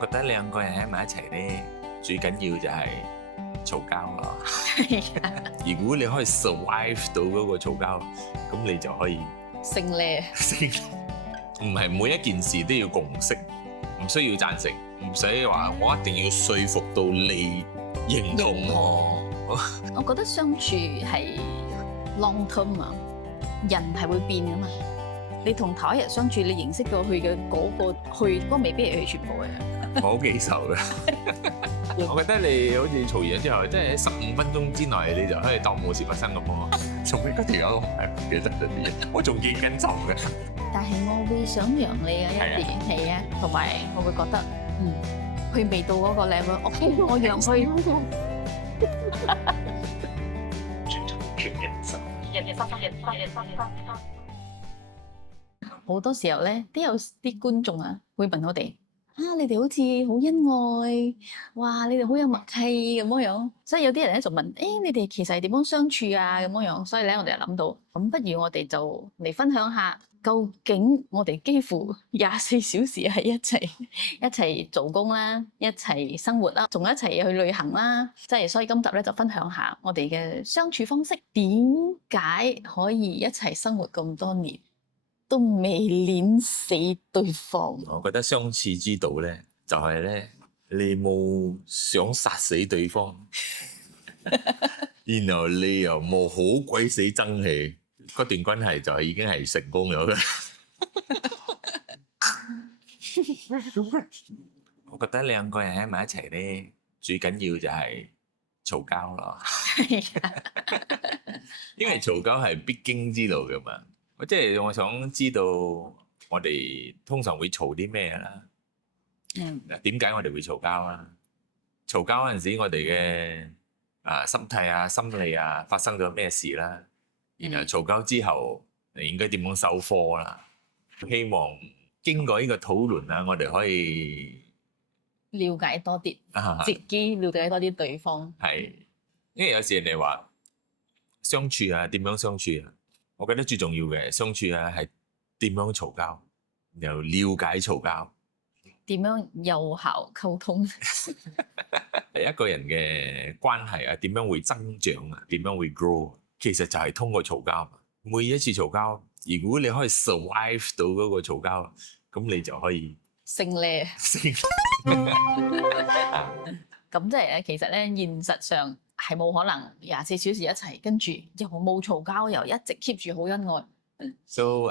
覺得兩個人喺埋一齊咧，最緊要就係嘈交咯。如果你可以 survive 到嗰個嘈交，咁你就可以勝利。唔係每一件事都要共識，唔需要贊成，唔使話我一定要說服到你認同我。我覺得相處係 long term 啊，人係會變噶嘛。你同頭一日相處，你認識到佢嘅嗰個未必係佢全部嘅。我好記仇嘅。我覺得你好似嘈完之後，即係喺15分鐘之內，你就可以當冇事發生咁喎。做咩嗰條友係唔記得咗啲嘢？我仲記緊仇嘅。但係我會想讓你嘅一啲係啊，同埋我會覺得，佢未到嗰個 level，OK，我讓佢。好多時候咧，都有啲觀眾啊，會問我哋。你哋好似好恩愛，哇！你哋好有默契咁樣，所以有啲人咧就問，你哋其實係點樣相處啊咁樣，所以咧我哋就諗到，咁不如我哋就嚟分享下，究竟我哋幾乎24小時喺一齊做工啦，一齊生活啦，仲一齊去旅行啦，即係所以今集咧就分享下我哋嘅相處方式，點解可以一齊生活咁多年？都未碾死對方。我覺得相處之道咧，就係咧，你冇想殺死對方，然後你又冇好鬼死爭氣，嗰段關係就係已經係成功咗嘅。我覺得兩個人喺埋一齊咧，最緊要就係嘈交咯。因為嘈交係必經之路噶嘛。即係我想知道我哋通常會嘈啲咩啦？點解我哋會嘈交啊？嘈交嗰陣時，我哋嘅心態啊、心理啊發生咗咩事啦？然後嘈交之後，你應該點樣收科啦？希望經過呢個討論啊，我哋可以了解多啲，自己了解多啲對方。係，因為有時人哋話相處啊，點樣相處啊？我覺得最重要嘅相處啊，係點樣嘈交，又了解嘈交，點樣有效溝通。一個人嘅關係啊，點樣會增長啊，點樣會 grow， 其實就係通過嘈交。每一次嘈交，如果你可以 survive 到嗰個嘈交，咁你就可以勝利。咁即係咧，其實咧，現實上係冇可能24小時一齊，跟住又冇嘈交，又一直 keep 住好恩愛。So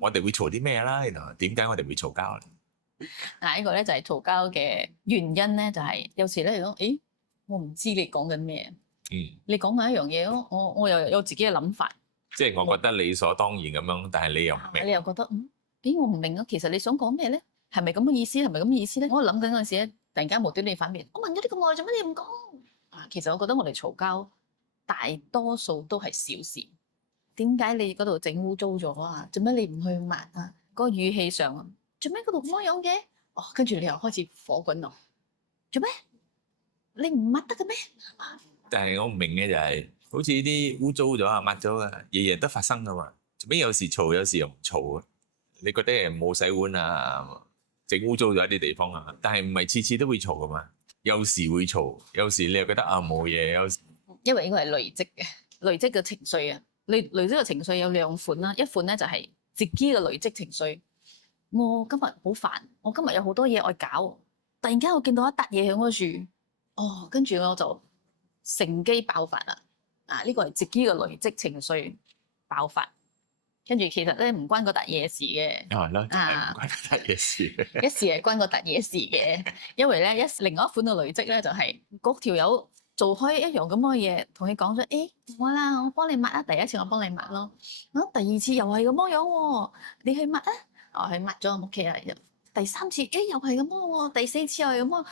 我哋會嘈啲咩啦？然後點解我哋會嘈交咧？呢個咧就係嘈交嘅原因咧，就係有時咧嚟講，我唔知你講緊咩。你講緊一樣嘢咯，我又有自己嘅諗法。即係我覺得理所當然咁樣，但係你又唔明。你又覺得我唔明啊？其實你想講咩咧？係咪咁嘅意思？係咪咁嘅意思咧？我諗緊嗰陣時咧，突然間無端端反面，我問咗你咁耐，做乜你唔講？其實我覺得我哋嘈交大多數都係小事。點解你嗰度整污糟咗啊？做咩你唔去抹啊？嗰個語氣上，做咩嗰度咁樣嘅？跟住你又開始火滾咯。做咩？你唔抹得嘅咩？但係我唔明嘅就係，好似啲污糟咗啊、抹咗啊，日日都發生噶嘛。做咩有時嘈，有時又唔嘈啊？你覺得冇洗碗啊，整污糟咗一啲地方啊？但係唔係次次都會嘈噶嘛？有時會嘈，有時你又覺得冇嘢，有時因為呢個係累積嘅情緒啊。累積嘅情緒有兩款啦，一款咧就係自己嘅累積情緒。我今日好煩，我今日有好多嘢愛搞，突然間我見到一笪嘢喺嗰處，跟住我就乘機爆發啦。呢個係自己嘅累積情緒爆發，跟住其實咧唔關嗰笪嘢事嘅。係咯，就係唔關嗰笪嘢事嘅。一時係關嗰笪嘢事嘅，因為咧另外一款嘅累積咧就係嗰條友做開一樣咁嘅嘢，同你講咗，我啦，我幫你抹啦，第一次我幫你抹咯，第二次又係咁樣喎，你去抹啊，去抹咗我屋企啦，第三次，又係咁喎，第四次又係咁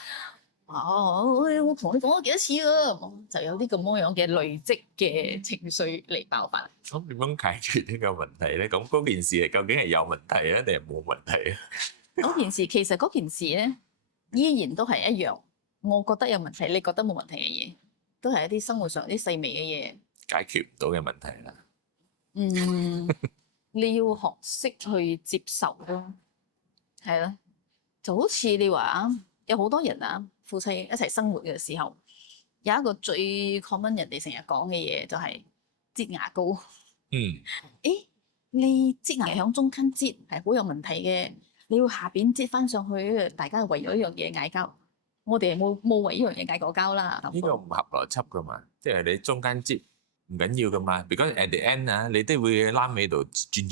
我同你講咗幾多次啊，就有啲咁樣嘅累積嘅情緒嚟爆發。咁點樣解決呢個問題咧？咁嗰件事究竟係有問題啊，定係冇問題啊？嗰件事其實嗰件事咧，依然都係一樣。我覺得有問題，你覺得冇問題嘅嘢，都係一啲生活上啲細微嘅嘢，解決唔到嘅問題啦。你要學識去接受咯，係咯，就好似你話有好多人啊，夫妻一齊生活嘅時候，有一個最 common 人哋成日講嘅嘢就係擠牙膏。嗯，誒，你擠牙喺中間擠係好有問題嘅，你要下邊擠翻上去，大家為咗一樣嘢嗌交。我哋冇為呢樣嘢嗌過交啦。呢個唔合邏輯噶嘛，即係你中間擠唔緊要噶嘛，because at the end 啊，你都會拉尾度轉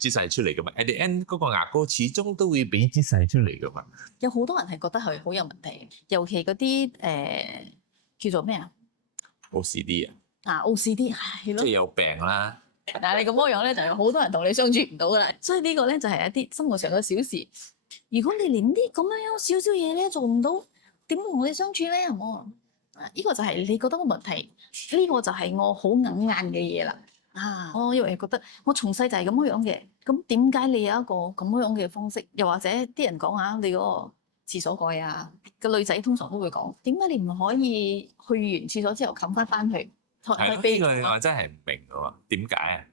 擠晒出嚟噶嘛。at the end 嗰個牙膏始終都會俾擠晒出嚟噶嘛。有好多人係覺得佢好有問題，尤其嗰啲叫做咩啊 OCD 啊，OCD 係咯即係。有病啦。但係你咁樣咧，就有好多人同你相處唔到噶啦。所以呢個咧就係一啲生活上嘅小事。如果你連啲咁樣少少嘢咧做唔到，點同我哋相處咧？係冇？呢個就係你覺得個問題，呢個就係我好硬嘅嘢啦。我以為覺得我從細就係咁樣嘅，咁點解你有一個咁樣嘅方式？又或者啲人講下你嗰個廁所蓋啊，個女仔通常都會講，點解你唔可以去完廁所之後冚翻去？係咯，呢個我真係唔明嘅喎，點解啊？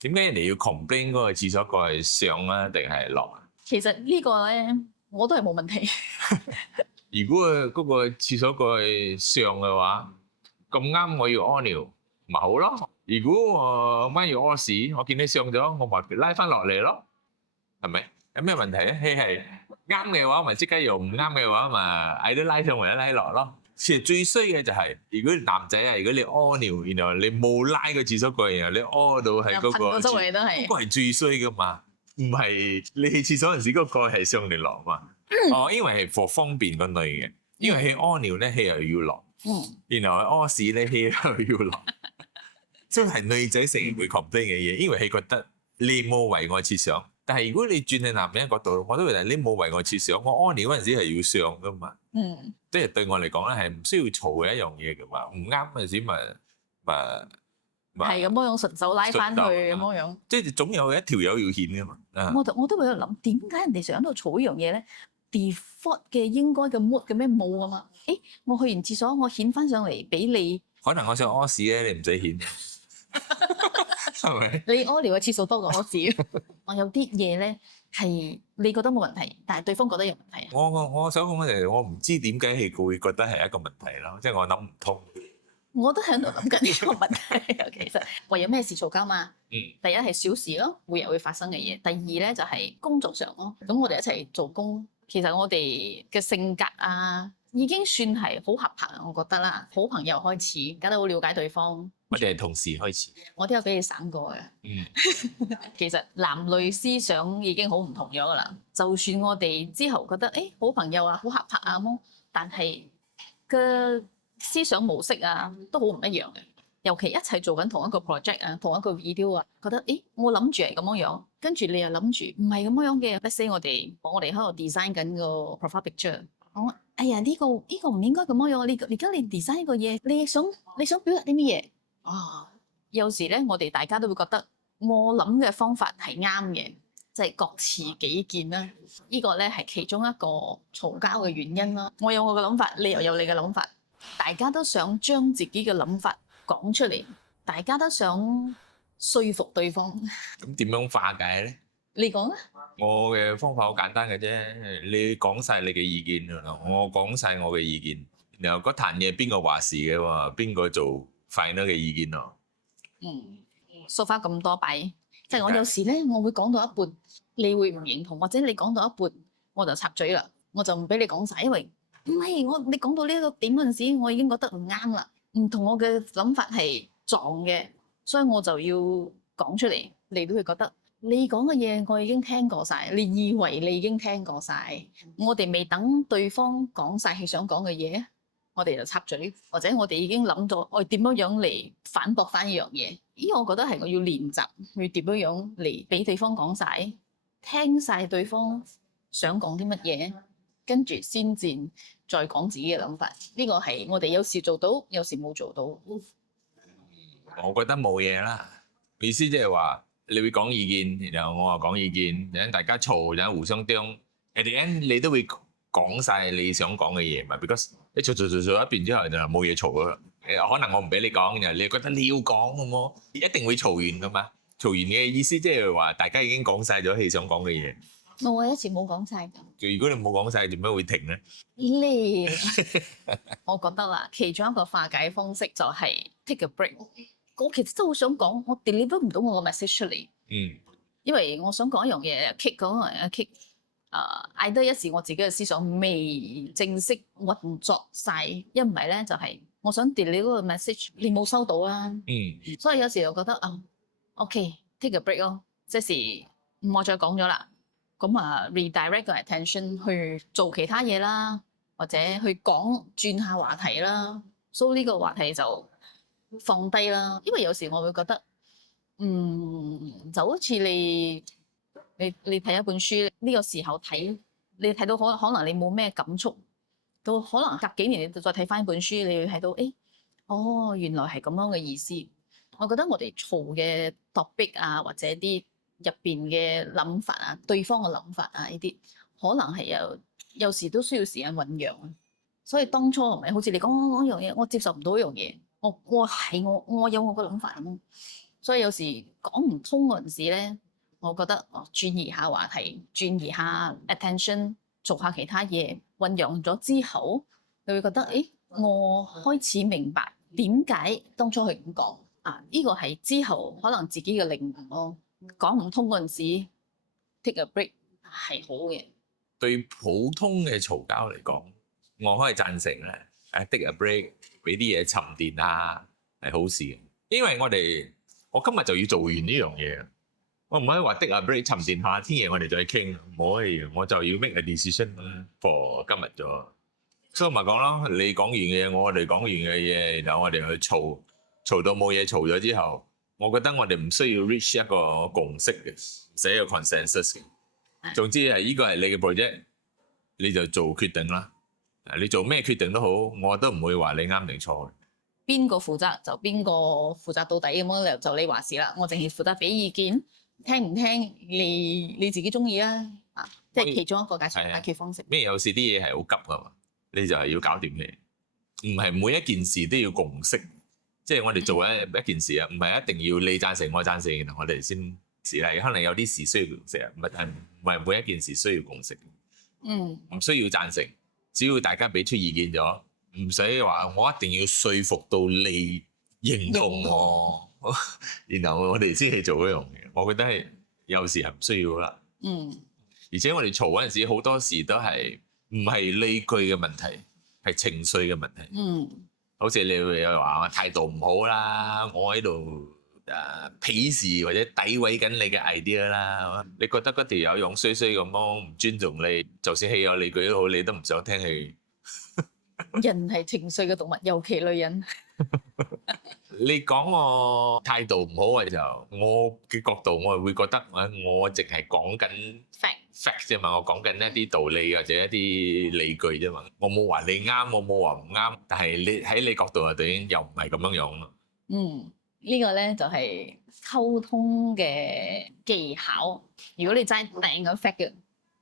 點解人哋要 complain 嗰個廁所蓋係上啊定係落啊？其實呢個咧我都係冇問題。如果嗰個廁所蓋上嘅話，咁啱我要屙尿，咪好咯。如果我媽要屙屎，我見你上咗，我咪拉翻落嚟咯，係咪？有咩問題咧？你係啱嘅話，咪即刻用；唔啱嘅話，咪嗌都拉上或者拉落咯。其實最衰嘅就係，如果男仔啊，如果你屙尿，然後你冇拉個廁所蓋，然後你屙到係嗰個，周圍都係，嗰個係最衰噶嘛。唔係你去廁所嗰陣時，嗰個蓋係上定落嘛？因為係for方便個女嘅，因為佢屙尿咧，佢又要落，然後佢屙屎咧，佢又要落，即係女仔成日會 complain 嘅嘢，因為佢覺得你冇為我設想。但係如果你轉喺男人角度，我都覺得你冇為我設想，我屙尿嗰陣時係要上噶嘛，即係對我嚟講咧係唔需要嘈嘅一樣嘢噶嘛，唔啱嗰陣時咪係咁樣順手拉翻去咁樣，即係總有一條友要顯噶嘛。我都會喺度諗，點解人哋成日喺度嘈呢樣嘢咧？default 嘅應該嘅 mood 嘅咩冇啊嘛？我去完廁所，我顯翻上嚟俾你。可能我想屙屎咧，你唔使顯，係咪？你屙尿嘅次數多過屙屎。我有啲嘢咧係你覺得冇問題，但係對方覺得有問題。我想講嘅係，我唔知點解佢會覺得係一個問題咯，即係我諗唔通。我都喺度諗緊呢個問題。其實為有咩事嘈交嘛？第一係小事咯，每日會發生嘅嘢。第二咧就係工作上咯。咁我哋一齊做工，其實我哋嘅性格啊，已經算係好合拍，我覺得啦。好朋友開始，大家都好了解對方。我哋係同事開始，我都有俾你省過嘅。其實男女思想已經好唔同咗噶啦。就算我哋之後覺得好朋友啊，好合拍啊咁，但係嘅思想模式啊都好唔一樣嘅。尤其一齊做緊同一個 project 啊，同一個 video 啊，覺得我諗住係咁樣樣，跟住你又諗住唔係咁樣嘅。Let's say 我哋喺度 design 緊個 profile picture。哎呀呢個唔應該咁樣樣。而家你 design 個嘢，你想表達啲乜嘢？有時咧，我哋大家都會覺得我諗嘅方法係啱嘅，即係各持己見啦。呢個咧係其中一個嘈交嘅原因啦。我有我嘅諗法，你又有你嘅諗法，大家都想將自己嘅諗法講出嚟，大家都想說服對方。咁點樣化解咧？你講啊！我嘅方法好簡單嘅啫，你講晒你嘅意見啦，我講晒我嘅意見，然後嗰壇嘢邊個話事嘅喎，邊個做 final 嘅意見咯。so far 咁多擺，即係我有時咧，我會講到一半，你會唔認同，或者你講到一半，我就插嘴啦，我就唔俾你講晒，因為唔係你講到呢個點嗰陣時，我已經覺得唔啱啦，唔同我嘅諗法係撞嘅，所以我就要講出嚟，你都會覺得你講嘅嘢我已經聽過晒，你以為你已經聽過晒，我哋未等對方講晒佢想講嘅嘢，我哋就插嘴，或者我哋已經諗到我點樣嚟反駁翻呢樣嘢。我覺得係我要練習去點樣嚟俾對方講晒，聽晒對方想講啲乜嘢，跟住先至再講自己嘅諗法。呢個係我哋有時做到，有時冇做到。我覺得冇嘢啦，意思即係話你會講意見，然後我話講意見，然後大家嘈，然後互相啄。at the end 你都會講晒你想講嘅嘢嘛 ，because 你嘈一邊之後就冇嘢嘈啦。可能我唔俾你講，然後你覺得你要講咁麼？一定會嘈完噶嘛。嘈完嘅意思即係話大家已經講晒咗你想講嘅嘢，我一次冇講晒㗎。如果你冇講晒，點解會停咧？呢，我覺得啦，其中一個化解方式就係 take a break。我其實真係好想講，我 deliver 唔到我個 message 出嚟。因為我想講一樣嘢，kick 嗰個人 kick，either 一時我自己嘅思想未正式運作晒，一唔係咧就係我想 deliver 嗰個 message，你冇收到啊。所以有時我覺得OK，take a break 咯，即係唔好再講咗啦。咁redirect 個 attention 去做其他嘢啦，或者去轉下話題啦。所以呢個話題就放低啦，因為有時我會覺得，就好似你睇一本書，呢個時候睇，你睇到可能你冇咩感觸，到可能隔幾年你再睇翻一本書，你會睇到，原來係咁樣嘅意思。我覺得我哋嘈嘅 topic 啊，或者啲入邊嘅諗法啊，對方嘅諗法啊，呢啲可能係有時都需要時間醖釀。所以當初唔係好似你講嗰樣嘢，我接受唔到一樣嘢，我有我個諗法咁。所以有時講唔通嗰陣時咧，我覺得轉移下話題，轉移下 attention，做下其他嘢，醖釀咗之後，你會覺得我開始明白點解當初佢咁講啊！呢個係之後可能自己嘅領悟咯。講唔通嗰陣時 take a break 係好嘅。對普通嘅嘈交嚟講，我可以贊成咧，take a break，俾啲嘢沉澱下係好事嘅。因為我今日就要做完呢樣嘢，我唔可以話 take a break 沉澱下，聽日我哋再傾，唔可以，我就要 make a decision for 今日咗。所以咪講咯，你講完嘅嘢，我哋講完嘅嘢，然後我哋去嘈到冇嘢嘈咗之後，我覺得我哋唔需要 reach 一個共識嘅，寫個 consensus 嘅。總之係呢個係你嘅 project，你就做決定啦。你做咩決定都好，我都唔會話你啱定錯。邊個負責就邊個負責到底咁樣，就你話事啦。我淨係負責俾意見，聽唔聽你自己中意啊。即係其中一個解決方式。咩有時啲嘢係好急噶嘛，你就係要搞掂嘅，唔係每一件事都要共識。即係我哋做一件事啊，唔係一定要你贊成我贊成，然後我哋先事例。可能有啲事需要共識啊，唔係每一件事需要共識。唔需要贊成，只要大家俾出意見咗，唔使話我一定要說服到你認同我，然後我哋先去做嗰樣嘢。我覺得係有時係唔需要啦。而且我哋嘈嗰陣時，好多時都係唔係理據嘅問題，係情緒嘅問題。好似你會有話我態度唔好啦，我喺度鄙視或者詆毀緊你嘅 idea 啦。你覺得嗰條友樣衰衰咁樣唔尊重你，就算氣有理據都好，你都唔想聽佢。人係情緒嘅動物，尤其女人。你講我態度唔好嘅時候，我嘅角度我係會覺得我淨係講緊 fact 啫嘛，我講緊一啲道理或者一啲理據啫嘛，我冇話你啱，我冇話唔啱，但係你喺你角度啊，對應又唔係咁樣樣咯。呢個咧就係溝通嘅技巧。如果你真係掟緊 fact 嘅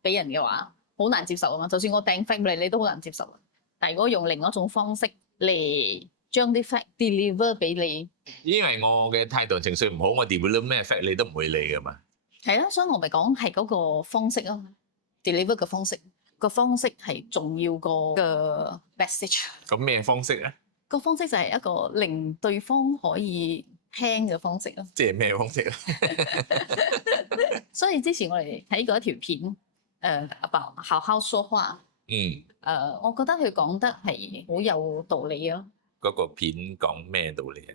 俾人嘅話，好難接受啊嘛。就算我掟 fact 俾你，你都好難接受。但係如果用另一種方式嚟將啲 fact deliver 俾你，因為我嘅態度情緒唔好，我 deliver 咩 fact 你都唔會理噶嘛。係啦，所以我咪講係嗰個方式咯，deliver 嘅方式，個方式係重要過個 message。咁咩方式咧？個方式就係一個令對方可以聽嘅方式咯。即係咩方式啊？所以之前我哋睇過一條片，about 好好說話。我覺得佢講得係好有道理咯。嗰個片講咩道理啊？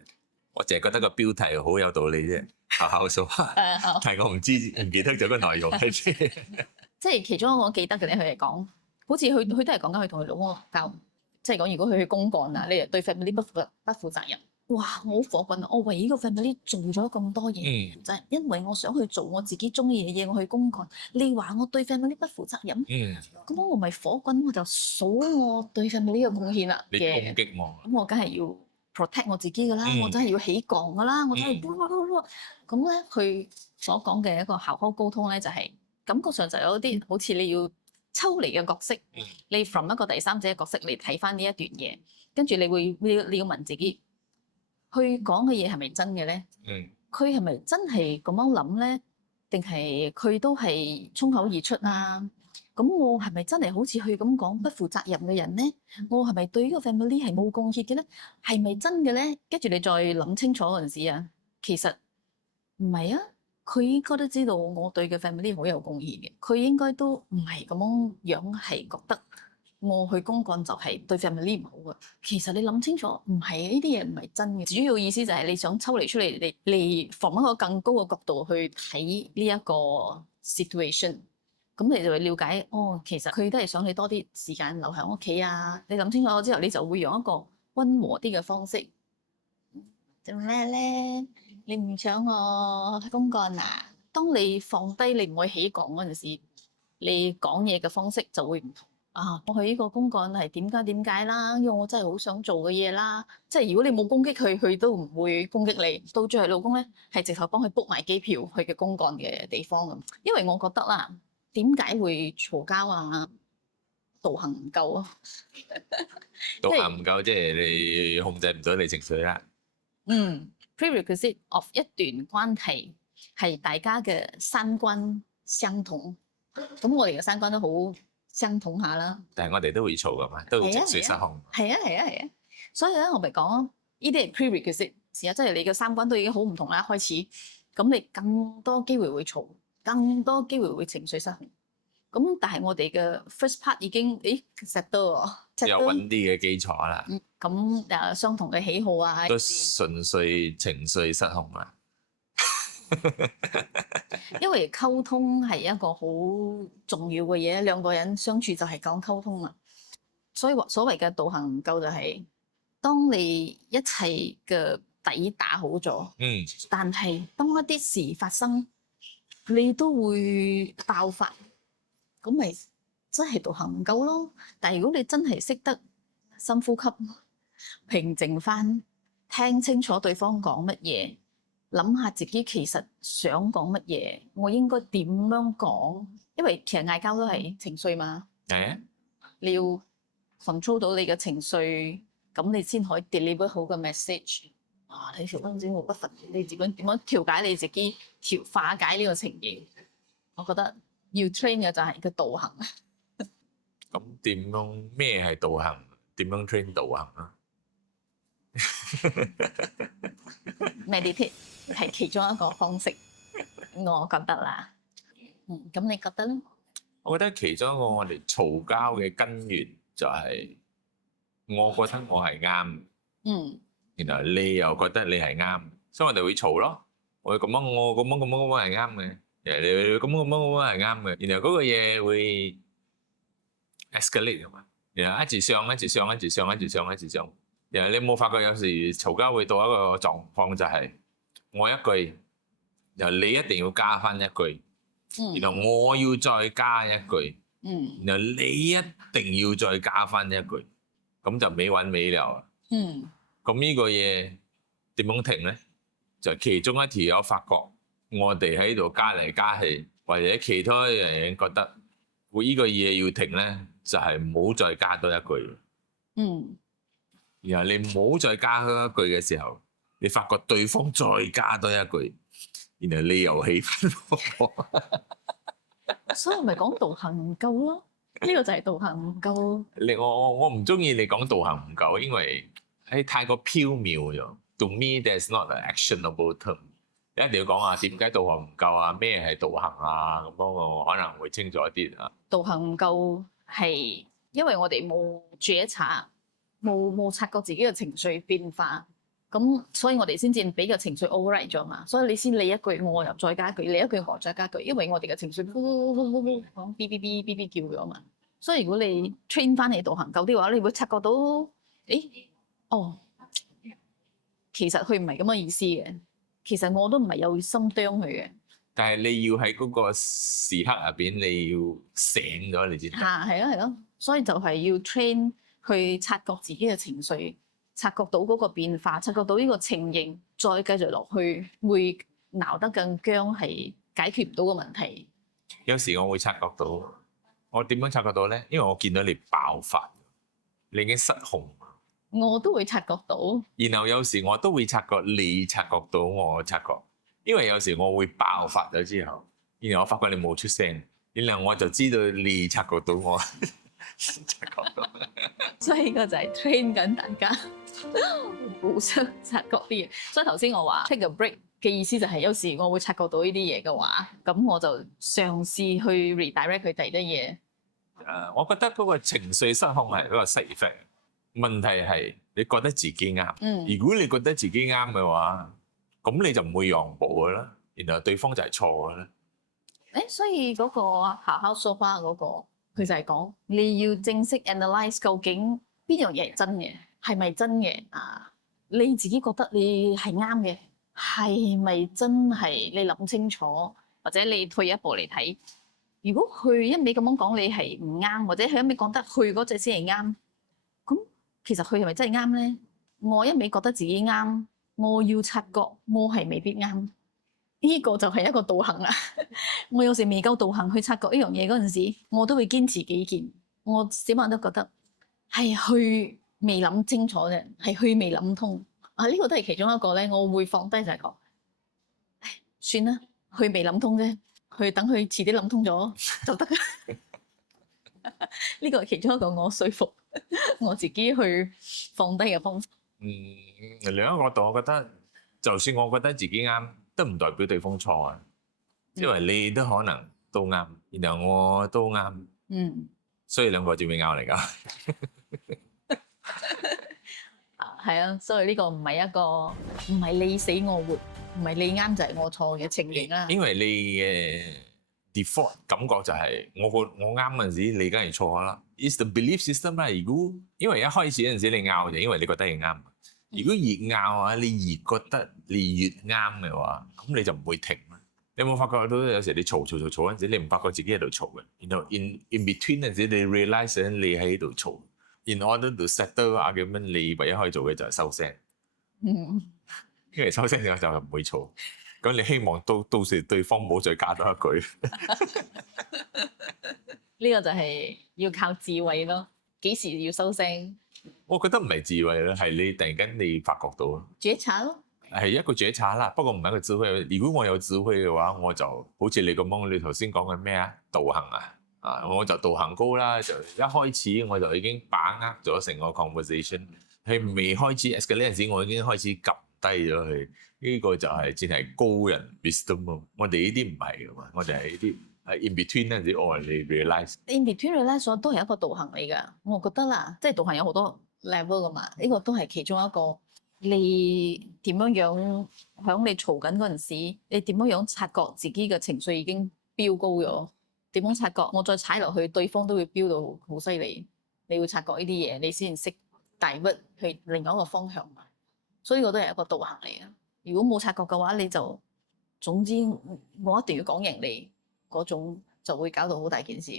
我淨係覺得個標題好有道理啫，好好說話。但係我唔記得咗個內容係咩。即係其中一個我記得嘅咧，佢係講，好似佢都係講緊佢同佢老公交，即係講如果佢去公幹啊，你又對 family 不負責任。哇！我好火滾啊！我為呢個 family 做咗咁多嘢，就係因為我想去做我自己中意嘅嘢，我去公幹。你話我對 family 不負責任？咁我咪火滾，我就數我對 family 嘅貢獻啦。你攻擊我，咁我梗係要 protect 我自己噶啦，我真係要起降噶啦，我真係咁咧。佢所講嘅一個好好溝通咧，就係感覺上就有啲好似你要抽離嘅角色，你 from 一個第三者嘅角色嚟睇翻呢一段嘢，跟住你要問自己。佢講嘅嘢係咪真嘅咧？佢係咪真係咁樣諗咧？定係佢都係衝口而出啊？咁我係咪真係好似佢咁講不負責任嘅人咧？我係咪對呢個 family 係冇貢獻嘅咧？係咪真嘅咧？跟住你再諗清楚嗰陣時啊，其實唔係啊，佢應該都知道我對嘅 family 好有貢獻嘅，佢應該都唔係咁樣係覺得我去公幹就係對 family 唔好嘅。其實你諗清楚，唔係呢啲嘢唔係真嘅。主要意思就係你想抽離出嚟，嚟從一個更高嘅角度去睇呢一個 situation。咁你就會了解，哦，其實佢都係想你多啲時間留喺屋企啊。你諗清楚之後，你就會用一個溫和啲嘅方式。做咩咧？你唔想我去公幹啊？當你放低你唔可以起講嗰陣時，你講嘢嘅方式就會唔同。啊，我去呢個公幹係點解啦？因為我真係好想做嘅嘢啦。即係如果你冇攻擊佢，佢都唔會攻擊你。到最後老公咧係直頭幫佢 book 埋機票去嘅公幹嘅地方咁。因為我覺得啦。點解會嘈交啊？道行唔夠啊！道行唔夠，即係你控制唔到你情緒啦。prerequisite of 一段關係係大家嘅三觀相同。咁我哋嘅三觀都好相同下啦。但係我哋都會嘈噶嘛，都會情緒失控。係啊。所以咧，我咪講呢啲係 prerequisite，事實即係你嘅三觀都已經好唔同啦。開始咁，你更多機會會嘈，更多機會會情緒失控。咁但係我哋嘅 first part 已經實到有穩啲嘅基礎啦。咁相同嘅喜好啊，都純粹情緒失控啦。因為溝通係一個好重要嘅嘢，兩個人相處就係講溝通嘛。所以所謂嘅道行唔夠就係，當你一切嘅底打好咗，但係當一啲事發生，你都會爆發。咁咪真係道行唔夠咯。但係如果你真係識得深呼吸、平靜翻，聽清楚對方講乜嘢，諗下自己其實想講乜嘢，我應該點樣講？因為其實嗌交都係情緒嘛。係啊。你要 control 到你嘅情緒，咁你先可以 deliver 好嘅 message。哇！你調翻轉我不忿，你點樣調解你自己化解呢個情形？我覺得。要 train 嘅就係個道行。咁點樣咩係道行？點樣 train 道行啊？Meditate 係其中一個方式，我覺得啦。咁你覺得咧？我覺得其中一個我哋嘈交嘅根源就係，我覺得我係啱。然後你又覺得你係啱，所以我哋會嘈咯。我咁樣係啱嘅。你咁係啱嘅，然後嗰個嘢會 escalate 㗎嘛，然後一直上，然後你冇發覺有時嘈交會到一個狀況就係我一句，然後你一定要加翻一句，然後我要再加一句，然後你一定要再加翻一句，咁就尾揾尾了。咁呢個嘢點樣停咧？就其中一條友發覺。我哋喺度加嚟加去，或者其他人覺得會呢個嘢要停咧，就係唔好再加多一句。然後你唔好再加多一句嘅時候，你發覺對方再加多一句，然後你又氣憤。所以我咪講道行唔夠咯，呢個就係道行唔夠。我唔中意你講道行唔夠，因為係太過飄渺咗。To me, there's not an actionable term。一定要講下點解道行唔夠啊？咩係道行啊？咁我可能會清楚一啲啊。道行唔夠係因為我哋冇覺察，冇察覺自己嘅情緒變化，咁所以我哋先至俾個情緒 override 咗嘛。所以你先你一句，我又再加一句，你一句我再加一句，因為我哋嘅情緒講嗶嗶嗶叫咗嘛。所以如果你 train 翻你道行夠啲嘅話，你會察覺到，其實佢唔係咁嘅意思嘅。其實我都唔係有心啄佢嘅，但係你要喺嗰個時刻入邊，你要醒咗，你知唔知？係咯，所以就係要 train 去察覺自己嘅情緒，察覺到嗰個變化，察覺到呢個情形，再繼續落去會鬧得更僵，係解決唔到個問題。有時我會察覺到，我點樣察覺到咧？因為我見到你爆發，你已經失控。我都會察覺到，然後有時我都會察覺你察覺到我察覺，因為有時我會爆發咗之後，然後我發覺你冇出聲，然後我就知道你察覺到我，察覺到。所以呢個就係 train 緊大家互相察覺啲嘢。所以頭先我話 take a break 嘅意思就係有時我會察覺到呢啲嘢嘅話，咁我就嘗試去 redirect 佢第啲嘢。我覺得嗰個情緒失控係一個 side effect。問題係你覺得自己啱。如果你覺得自己啱嘅話，咁你就唔會讓步嘅啦。然後對方就係錯嘅啦。所以嗰個好好說話嗰個，佢就係講你要正式 analyse 究竟邊樣嘢係真嘅，係咪真嘅啊？你自己覺得你係啱嘅，係咪真係你諗清楚，或者你退一步嚟睇？如果佢一味咁樣講你係唔啱，或者佢一味講得佢嗰隻先係啱，咁其實佢係咪真係啱咧？我一味覺得自己啱，我要察覺我係未必啱。呢個就係一個導行啦。我有時未夠導行去察覺呢樣嘢嗰陣時，我都會堅持己見。我小晚都覺得係佢未諗清楚啫，係佢未諗通。呢個都係其中一個咧，我會放低就係講，算啦，佢未諗通啫，佢等佢遲啲諗通咗就得。呢個係其中一個我說服我自己去放低嘅方法。另一個角度，我覺得就算我覺得自己啱，都唔代表對方錯啊。因為你都可能都啱，然後我都啱，所以兩個就會拗嚟㗎。係啊，所以呢個唔係你死我活，唔係你啱就係我錯嘅情形啦。因為你嘅 default 感覺就係我啱嗰陣時，你梗係錯啦。It's the belief system 啦。如果因為一開始嗰陣時你拗就因為你覺得係啱，如果越拗啊，你越覺得你越啱嘅話，咁你就唔會停。你有冇發覺到有時你嘈嗰陣時，你唔發覺自己喺度嘈嘅，然後 in between 嗰陣時，你 realise 你喺度嘈。In order to settle argument，你唯一可以做嘅就係收聲。因為收聲嘅就唔會嘈。咁你希望到時對方唔好再加多一句。呢個就係要靠智慧咯。幾時要收聲？我覺得唔係智慧啦，係你突然間你發覺到咯。覺察咯。係一個覺察啦，不過唔係一個智慧。如果我有智慧嘅話，我就好似你咁樣，你頭先講嘅咩啊？導行啊，我就導行高啦，就一開始我就已經把握咗成個 conversation， 係未開始 escalate 嗰陣時，我已經開始撳低咗佢。呢個就係淨係高人 wisdom。我哋呢啲唔係噶嘛，我哋係呢啲in between 嗰陣時，我哋 realize。in between realize 都係一個導行嚟㗎，我覺得啦，即係導行有好多 level 噶嘛，呢個都係其中一個。你點樣響你嘈緊嗰陣時，你點樣察覺自己嘅情緒已經飆高咗？點樣察覺？我再踩落去，對方都會飆到好犀利。你要察覺呢啲嘢，你先識divert去另外一個方向。所以呢個都係一個導行嚟嘅。如果冇察覺嘅話，你就總之我一定要講贏你嗰種，就會搞到好大件事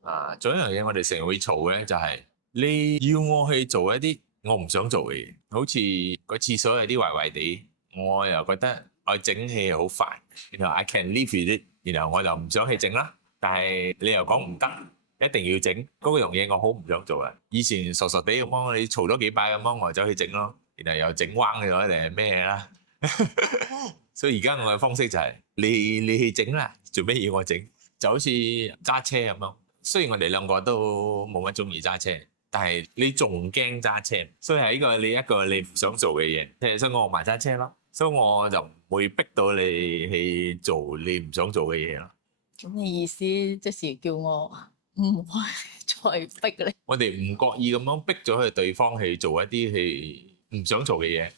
啊！仲有一樣嘢，我哋成日會嘈嘅就係你要我去做一啲我唔想做嘅嘢，好似個廁所有啲壞壞地，我又覺得我整氣好煩，然後 I can live with it， 然後我就唔想去整啦。但係你又講唔得，一定要整嗰樣嘢，我好唔想做啊！以前傻傻地咁樣，你嘈咗幾拜咁樣，我就走去整咯，然後又整彎咗定係咩啦？所以而家我嘅方式就係你去整啦，做咩要我整？就好似揸車咁樣，雖然我哋兩個都冇乜中意揸車。但係你仲驚揸車，所以係一個你唔想做嘅嘢，即係所以我買揸車咯，所以我就唔會逼到你去做你唔想做嘅嘢咯。咁嘅意思即係叫我唔會再逼你。我哋唔覺意咁樣逼咗佢對方去做一啲佢唔想做嘅嘢，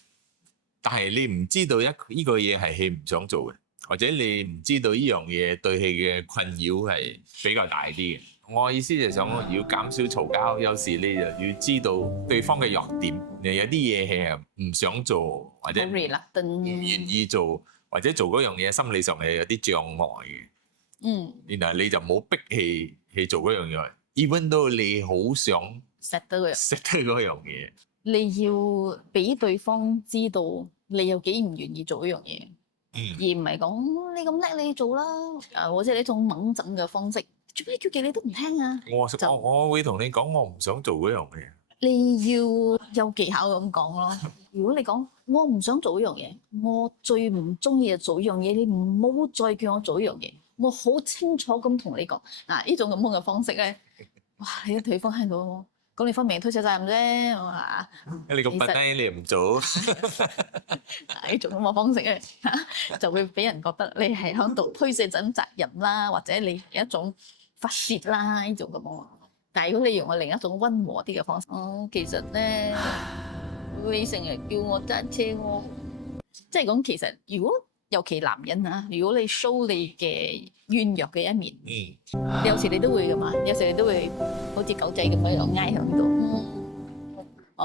但係你唔知道呢個嘢係佢唔想做嘅，或者你唔知道呢樣嘢對佢嘅困擾係比較大啲嘅。我意思就係想要減少嘈交，有時你就要知道對方嘅弱點。有啲嘢係唔想做，或者唔願意做，或者做嗰樣嘢心理上係有啲障礙嘅。然後你就冇逼去做嗰樣嘢。Even though你好想識得嗰樣嘢，你要俾對方知道你有幾唔願意做嗰樣嘢，而唔係講你咁叻你做啦，或者呢種猛整嘅方式。做咩叫你都唔聽啊？我會同你講，我唔想做嗰樣嘢。你要有技巧咁講咯。如果你講我唔想做嗰樣嘢，我最唔中意就做呢樣嘢，你唔好再叫我做呢樣嘢。我好清楚咁同你講，呢種咁樣嘅方式咧，哇！你啲對方聽到我，咁你分明推卸責任啫，係嘛？你咁笨咧，你又唔做，呢種咁嘅方式咧，就會俾人覺得你係喺度推卸緊責任啦，或者你係一種發泄啦呢種咁樣。但係如果你用我另一種溫和啲嘅方式，其實咧，你成日叫我揸車，我即係講其實如果尤其男人啊，如果你 show 你嘅軟弱嘅一面，有時你都會噶嘛，有時你都會好似狗仔咁樣挨響度。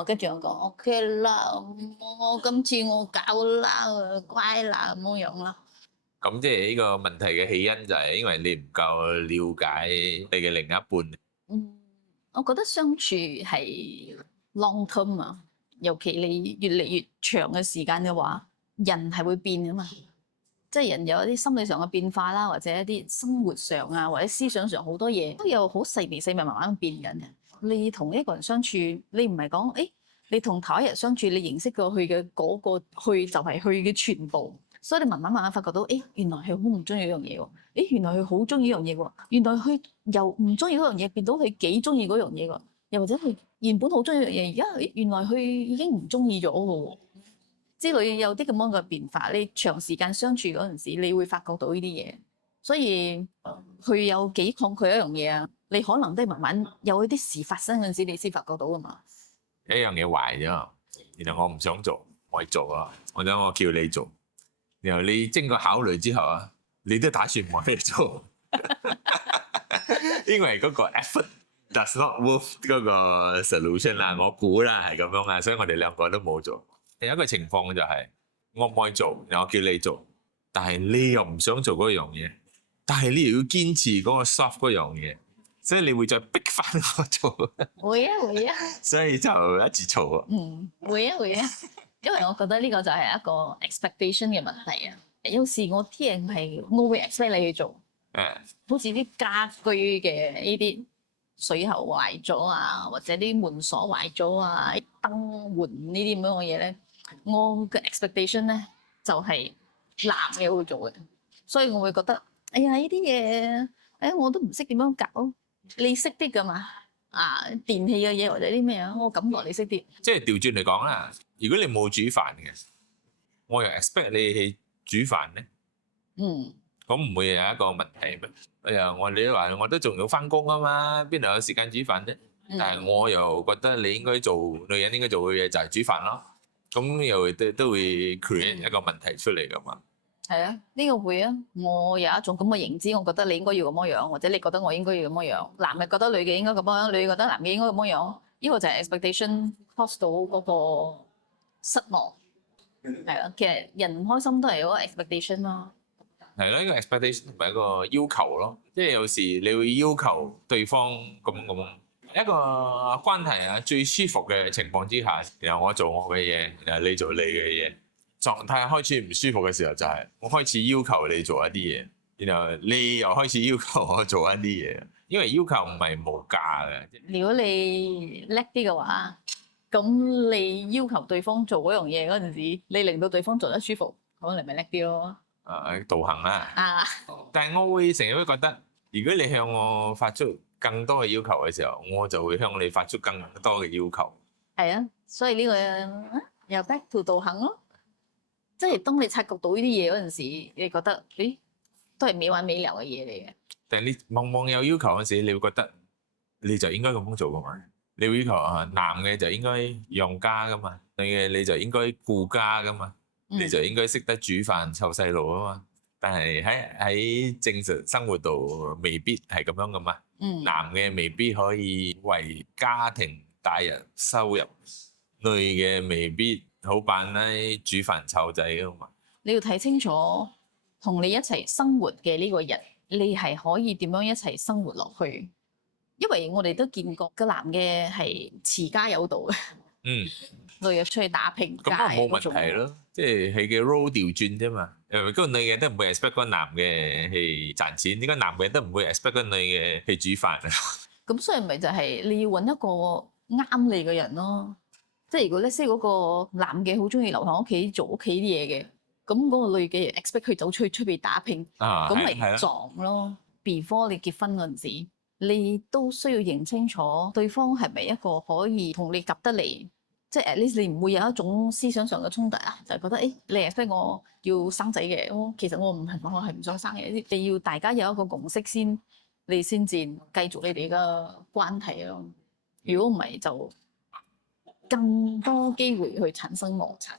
跟住我講 OK 啦，我今次我搞啦，乖啦咁樣啦。咁即係呢個問題嘅起因就係因為你唔夠了解你嘅另一半。我覺得相處係 long term 啊，尤其你越嚟越長嘅時間嘅話，人係會變噶嘛。即係人有一啲心理上嘅變化啦，或者一啲生活上啊，或者思想上好多嘢都有好細微細微慢慢變緊嘅。你同一個人相處，你唔係講你同頭一日相處，你認識過佢嘅嗰個佢就係佢嘅全部，所以你慢慢發覺到，原來佢好唔中意呢樣嘢喎，原來佢好中意呢樣嘢喎，原來佢由唔中意嗰樣嘢變到佢幾中意嗰樣嘢喎，又或者佢原本好中意呢樣嘢，而家原來佢已經唔中意咗喎。之類有啲咁樣嘅變化，你長時間相處嗰陣時，你會發覺到呢啲嘢。所以佢有幾抗拒一樣嘢啊？你可能都係慢慢有啲事發生嗰陣時，你先發覺到㗎嘛。一樣嘢壞咗，然後我唔想做，我做啊，或者我叫你做，然後你經過考慮之後啊，你都打算唔去做，因為嗰個 effort does not worth 嗰個 solution 啦，我估啦係咁樣啊，所以我哋兩個都冇做。有一個情況就係我唔可以做，然後我叫你做，但係你又唔想做嗰樣嘢，但係你又要堅持嗰個 soft 嗰樣嘢，所以你會再逼翻我做。會啊，所以就一直嘈啊。會啊，因為我覺得呢個就係一個 expectation 嘅問題啊。有時我啲人係我會 expect 你去做，好似啲家居嘅呢啲水喉壞咗啊，或者啲門鎖壞咗啊，燈換呢啲咁樣嘅嘢咧。我嘅 expectation 咧就係男嘅會做嘅，所以我會覺得，呢啲嘢，我都唔識點樣搞，你識啲㗎嘛？電器嘅嘢或者啲咩啊，我感覺你識啲。即係調轉嚟講啦，如果你冇煮飯嘅，我又 expect 你去煮飯咧，咁唔會有一個問題咩？你都話我都仲要翻工啊嘛，邊度有時間煮飯啫？但係我又覺得你應該做女人應該做嘅嘢就係煮飯咯。咁又都會 create 一個問題出嚟噶嘛？係啊，呢個會啊。我有一種咁嘅認知，我覺得你應該要咁樣，或者你覺得我應該要咁樣。男嘅覺得女嘅應該咁樣，女嘅覺得男嘅應該咁樣。呢個就係 expectation cause 到嗰個失望。係啊，其實人唔開心都係嗰個 expectation 咯。係咯，呢個 expectation 同埋一個要求咯。即係有時你會要求對方咁。一個關係啊，最舒服嘅情況之下，然後我做我嘅嘢，然後你做你嘅嘢，狀態開始唔舒服嘅時候，就係我開始要求你做一啲嘢，然後你又開始要求我做一啲嘢，因為要求唔係無價嘅。如果你叻啲嘅話，咁你要求對方做嗰樣嘢嗰陣時，你令到對方做得舒服，咁你咪叻啲咯。道行啦。但係我會成日都覺得，如果你向我發出更多嘅要求嘅時候，我就會向你發出更多嘅要求。係啊，所以呢個又 back to 道行咯。即係當你察覺到呢啲嘢嗰陣時，你覺得都係美玩美聊嘅嘢嚟嘅。但係你望望有要求嗰時，你會覺得你就應該咁樣做噶嘛？你會要求男嘅就應該養家噶嘛，女嘅你就應該顧家噶嘛，你就應該識得煮飯湊細路啊嘛。但係喺正常生活度未必係咁樣噶嘛。男嘅未必可以為家庭帶人收入，女嘅未必好扮咧煮飯湊仔噶嘛。你要睇清楚，同你一齊生活嘅呢個人，你係可以點樣一齊生活落去？因為我哋都見過個男嘅係持家有道嘅，女嘅出去打拼街咁冇問題咯，即係佢嘅 role 調轉啫嘛。嗰個女嘅都唔會 expect 嗰個男嘅去賺錢，呢個男嘅都唔會 expect 嗰個女嘅去煮飯啊。咁所以咪就係你要揾一個啱你嘅人咯。即係如果你識嗰個男嘅好中意留喺屋企做屋企啲嘢嘅，咁嗰個女嘅 expect 佢走出去出邊打拼，啊，咁咪係啦，撞咯。Before 你結婚嗰陣時，你都需要認清楚對方係咪一個可以同你夾得嚟，即係 at least 你唔會有一種思想上嘅衝突啊，就係覺得誒你 expect 我要生仔嘅，其實我唔係，我係唔想生嘅。你要大家有一個共識先，你先至繼續你哋嘅關係咯。如果唔係就更多機會去產生摩擦。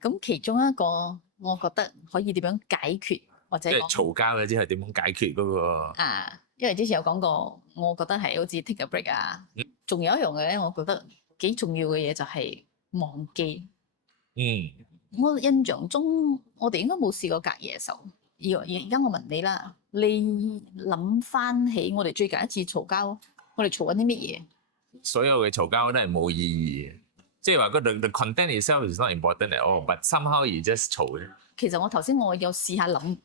咁其中一個我覺得可以點樣解決或者即係講嘈交嘅之後點樣解決嗰個？啊，因為之前有講過，我覺得係好似 take a break 啊。仲有一樣嘅咧，我覺得幾重要嘅嘢就係忘記。嗯，我印象中，我哋應該冇試過隔夜仇。而家我問你啦，你諗翻起我哋最近一次嘈交，我哋嘈緊啲乜嘢？所有嘅嘈交都係冇意義嘅，即係話個 the content itself is not important at all，but somehow you just 嘈啫。其實我頭先我有試下諗，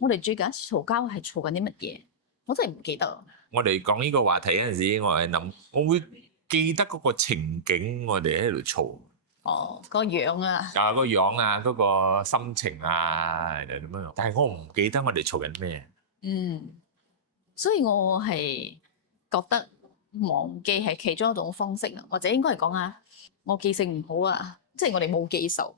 我哋最近一次嘈交係嘈緊啲乜嘢？我真係唔記得。我哋講呢個話題嗰陣時，我係諗，我會記得嗰個情景，我哋喺度嘈。哦，個樣啊，啊，個樣啊，嗰個心情啊，係點樣？但係我唔記得我哋嘈緊咩。所以我係覺得忘記係其中一種方式啊，或者應該係講下我記性唔好啊，即係我哋冇記仇，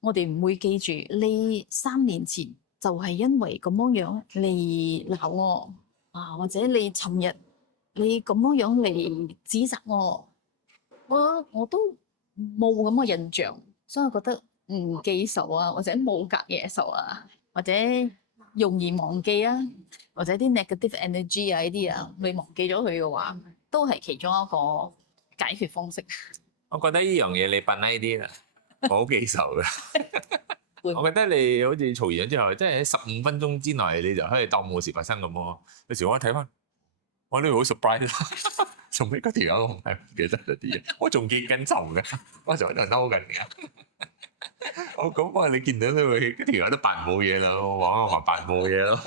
我哋唔會記住你3年前就係因為咁樣嚟鬧我啊，或者你尋日你咁樣嚟指責我，我都冇咁嘅印象，所以我覺得唔記仇啊，或者冇隔夜仇啊，或者容易忘記啊，或者啲 negative energy 啊呢啲啊，你忘記咗佢嘅話，都係其中一個解決方式。我覺得呢樣嘢你笨呢啲啦，我好記仇嘅。我覺得你好似嘈完咗之後，即係喺15分鐘之內，你就可以當冇事發生咁咯。有時我睇翻，我呢度好 surprise，做咩嗰條友我係唔記得咗啲嘢，我仲記緊仇嘅，我仲喺度嬲緊嘅。我講話你見到呢位嗰條友都扮冇嘢啦，我話我話扮冇嘢咯。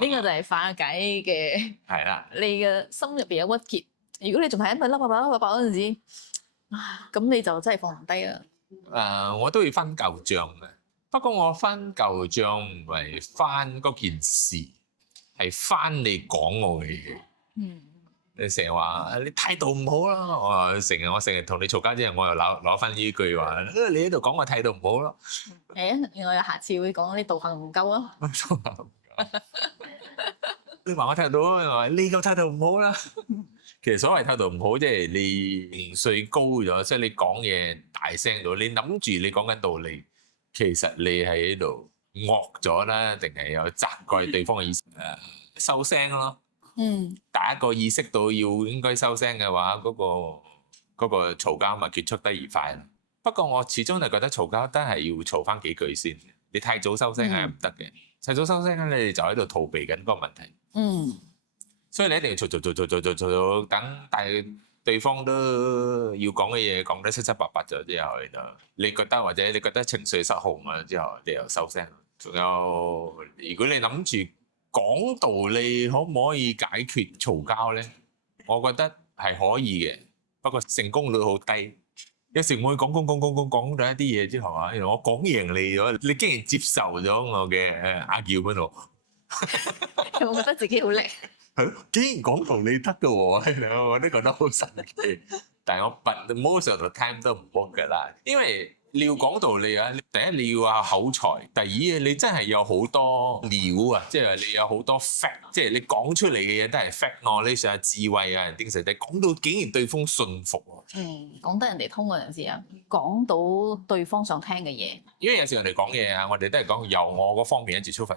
呢個就係化解嘅，係啦，你嘅心入邊有鬱結。如果你仲係因為甩嗰陣時，咁你就真係放唔低啦。我都要翻舊帳嘅，不過我翻舊帳唔係翻嗰件事，係翻你講我嘅嘢。你成日話你態度唔好啦，我成日同你嘈交之後，我又攞翻呢句話，你喺度講我態度唔好咯。我有下次會講你道行唔夠咯。你話我態度好，話你個態度唔好啦。其實所謂態度唔好，即係你情緒高咗，即係你講嘢大聲咗，你諗住你講緊道理，其實你喺度惡咗啦，定係有責怪對方嘅意思？收聲咯。第一個意識到要應該收聲嘅話，嗰個嘈交咪結束得愉快咯。不過我始終就覺得嘈交都係要嘈翻幾句先。你太早收聲係唔得嘅，太早收聲咧，你哋就喺度逃避緊嗰個問題。所以你一定要嘈，等大對方都要講嘅嘢講得七七八八咗之後，你覺得或者你覺得情緒失控啊之後，你又收聲。仲有，如果你諗住講道理可唔可以解決嘈交咧？我覺得係可以嘅，不過成功率好低。有時我講到一啲嘢之後啊，我講贏你咗，你竟然接受咗我嘅argument度，有冇覺得自己好叻？係咯，竟然講道理得嘅喎，我都覺得好神奇。但係我 but most of the time 都唔 work 㗎啦，因為你要講道理啊，第一你要有口才，第二你真係有好多料啊，即係你有好多 fact，即係你講出嚟嘅嘢都係 fact knowledge 啊、智慧啊、人定實地，講到竟然對方信服喎。講得人哋通嗰陣時啊，講到對方想聽嘅嘢。因為有時人哋講嘢啊，我哋都係講由我嗰方面一直出發。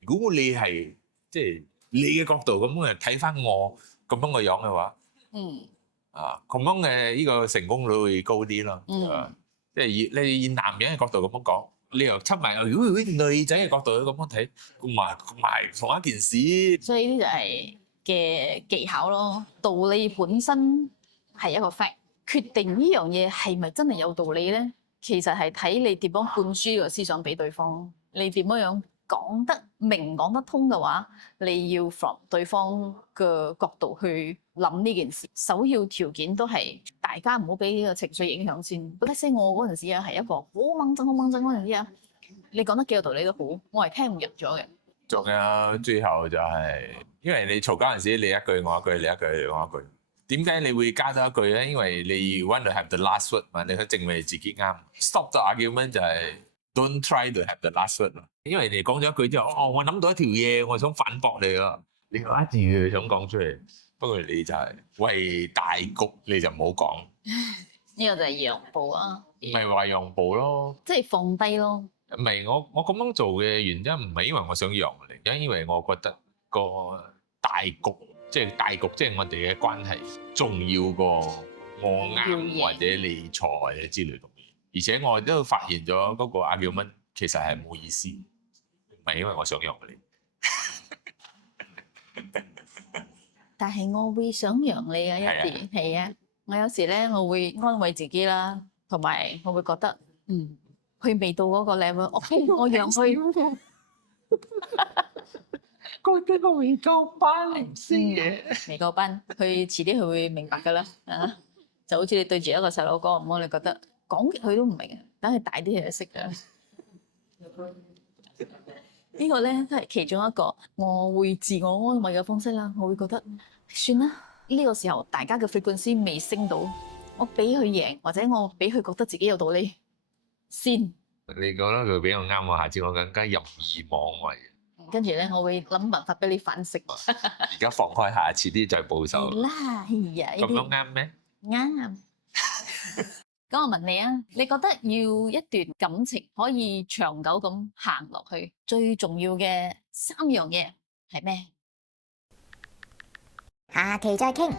如果你係即係你嘅角度咁樣睇翻我咁樣嘅樣嘅話，咁樣嘅呢個成功率會高啲咯。即係你以男人嘅角度咁樣講，你又出埋如果女仔嘅角度咁樣睇，咁埋同一件事。所以呢啲就係嘅技巧咯。道理本身係一個 fact，決定呢樣嘢係咪真係有道理咧？其實係睇你點樣灌輸個思想俾對方，你點樣講得明、講得通嘅話，你要 from 對方嘅角度去諗呢件事。首要條件都係大大家唔好俾呢個情緒影響先。嗰啲我嗰陣時啊，係一個好掹憎嗰陣時啊，你講得幾有道理都好，我係聽唔入咗嘅。仲有最後就係、因為你嘈交陣時，你一句我一句，你一句我一句。點解你會加多一句咧？因為你 want to have the last word 嘛，你想證明自己啱。Stop the argument 就係 don't try to have the last word。因為你講咗一句之後，我諗到一條嘢，我想反駁你啊，你有一字想講出嚟，不過你就係為大局，你就唔好講。呢個就係讓步啊，唔係話讓步咯，即係放低咯。唔係我咁樣做嘅原因，唔係因為我想讓你，因為我覺得個大局，即係我哋嘅關係重要過我啱或者你錯或者之類咁嘅嘢。而且我都發現咗嗰個 argument 其實係冇意思，唔係因為我想讓你。但係我會想讓你嘅一時係啊，我有時咧我會安慰自己啦，同埋我會覺得佢未到嗰個 level，OK，我讓佢。覺得我未夠班，唔識嘢。未夠班，佢遲啲佢會明白㗎啦。啊，就好似你對住一個細佬哥咁，你覺得講極佢都唔明，等佢大啲佢就識㗎。呢個咧都係其中一個我會自我安慰嘅方式啦。我會覺得算啦，呢個時候大家嘅 frequency 未升到，我俾佢贏，或者我俾佢覺得自己有道理先。你覺得佢比較啱我，下次我更加任意妄為。跟住咧，我會諗辦法俾你反食。而家放開下，遲啲再報仇。係啦，係呀，咁樣啱咩？啱。咁我問你啊，你覺得要一段感情可以長久咁行落去，最重要嘅3樣嘢係咩？下期再傾。